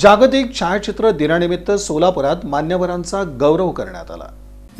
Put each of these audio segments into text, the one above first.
जागतिक छायाचित्र दिनानिमित्त सोलापुरात मान्यवरांचा गौरव करण्यात आला.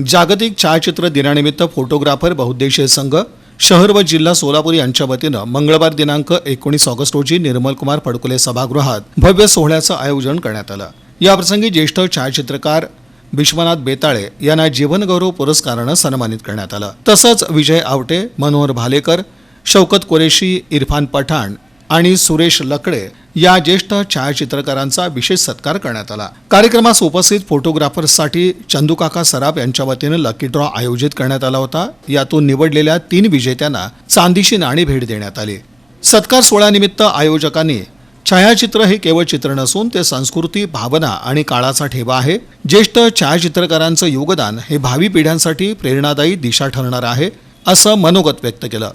जागतिक छायाचित्र दिनानिमित्त फोटोग्राफर बहुद्देशीय संघ शहर व जिल्हा सोलापूर यांच्या वतीनं मंगळवार दिनांक एकोणीस ऑगस्ट रोजी निर्मलकुमार फडकुले सभागृहात भव्य सोहळ्याचं आयोजन करण्यात आलं. याप्रसंगी ज्येष्ठ छायाचित्रकार विश्वनाथ बेताळे यांना जीवनगौरव पुरस्कारानं सन्मानित करण्यात आलं. तसंच विजय आवटे मनोहर भालेकर शौकत कुरेशी इरफान पठाण आणि सुरेश लकडे या ज्येष्ठ छायाचित्रकारांचा विशेष सत्कार करण्यात आला. कार्यक्रमास उपस्थित फोटोग्राफर्ससाठी चंदूकाका सराफ यांच्या वतीनं लकी ड्रॉ आयोजित करण्यात आला होता. यातून निवडलेल्या तीन विजेत्यांना चांदीशी नाणी भेट देण्यात आली. सत्कार सोहळ्यानिमित्त आयोजकांनी छायाचित्र हे केवळ चित्र नसून ते संस्कृती भावना आणि काळाचा ठेवा आहे. ज्येष्ठ छायाचित्रकारांचं योगदान हे भावी पिढ्यांसाठी प्रेरणादायी दिशा ठरणार आहे असं मनोगत व्यक्त केलं.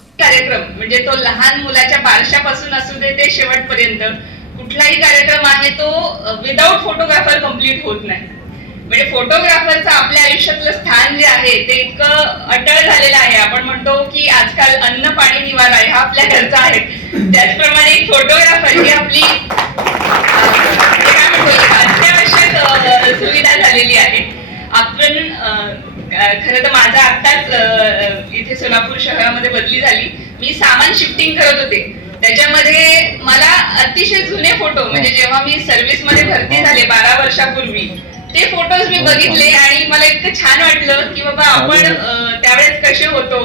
म्हणजे तो लहान मुलाच्या बारशापासून असू दे ते शेवटपर्यंत कुठलाही कार्यक्रम आहे तो विदाऊट फोटोग्राफर कंप्लीट होत नाही. म्हणजे फोटोग्राफरचं आपल्या आयुष्यातलं स्थान जे आहे ते इतकं अटळ झालेलं आहे. आपण म्हणतो की आजकाल अन्न पाणी निवारा हा आपल्या घरचा आहे त्याचप्रमाणे फोटोग्राफर ही आपली म्हणजे अत्यावश्यक सुविधा झालेली आहे. आपण खरं तर माझा आत्ताच इथे सोलापूर शहरामध्ये बदली झाली. मी सामान शिफ्टिंग करत होते. त्याच्यामध्ये मला अतिशय जुने फोटो म्हणजे जेव्हा मी सर्व्हिसमध्ये भरती झाले बारा वर्षापूर्वी ते फोटोज मी बघितले आणि मला इतकं छान वाटलं की बाबा आपण त्यावेळेस कसे होतो?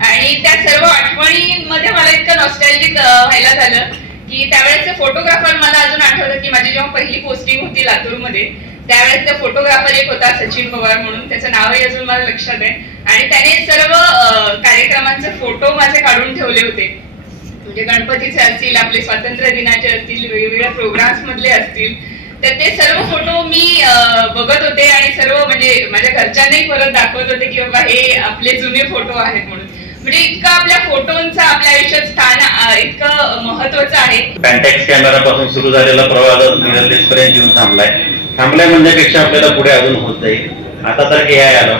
आणि त्या सर्व आठवणींमध्ये मला इतकं नॉस्टॅल्जिक व्हायला झालं की त्यावेळेसचे फोटोग्राफर मला अजून आठवतं की माझी जेव्हा पहिली पोस्टिंग होती लातूरमध्ये त्यावेळेस त्या फोटोग्राफर एक होता सचिन पवार म्हणून. त्याचं नावही अजून मला लक्षात आहे. आणि त्याने सर्व कार्यक्रमांचे फोटो माझे काढून ठेवले होते. म्हणजे गणपतीचे असतील आपले स्वातंत्र्य दिनाचे असतील वेगवेगळ्या प्रोग्राम्स मधले असतील. तर ते सर्व फोटो मी बघत होते आणि सर्व म्हणजे माझ्या घरच्यांनाही परत दाखवत होते की बाबा हे आपले जुने फोटो आहेत म्हणून. म्हणजे इतकं आपल्या फोटोंचं आपल्या आयुष्यात स्थान इतकं महत्वाचं आहे. कॅमेरा पासून सुरू झालेला प्रवास पर्यंत येऊन थांबलाय. थांबलाय म्हणण्यापेक्षा आपल्याला पुढे अजून होत जाईल. आता तर ए आय आलं.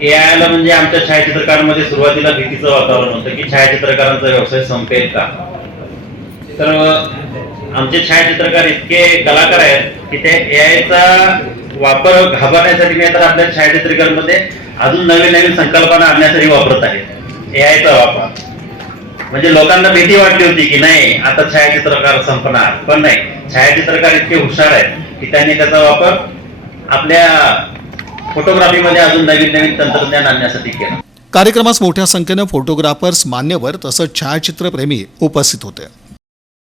ए आय आलं म्हणजे आमच्या छायाचित्रकारांमध्ये सुरुवातीला भीतीचं वातावरण होतं की छायाचित्रकारांचा व्यवसाय संपेल का? तर आमचे छायाचित्रकार इतके कलाकार आहेत की ते ए आयचा वापर घाबरण्यासाठी नाही तर आपल्या छायाचित्रकारांमध्ये अजून नवीन नवीन संकल्पना आणण्यासाठी वापरत आहेत. ए आयचा वापर. म्हणजे लोकांना भीती वाटली होती की नाही आता छायाचित्रकार संपणार. पण नाही छायाचित्रकार इतके हुशार आहेत की त्यांनी त्याचा वापर आपल्या फोटोग्राफीमध्ये अजून नवीन नवीन तंत्रज्ञान आणण्यासाठी केलं. कार्यक्रमास मोठ्या संख्येनं फोटोग्राफर्स मान्यवर तसंच छायाचित्रप्रेमी उपस्थित होते.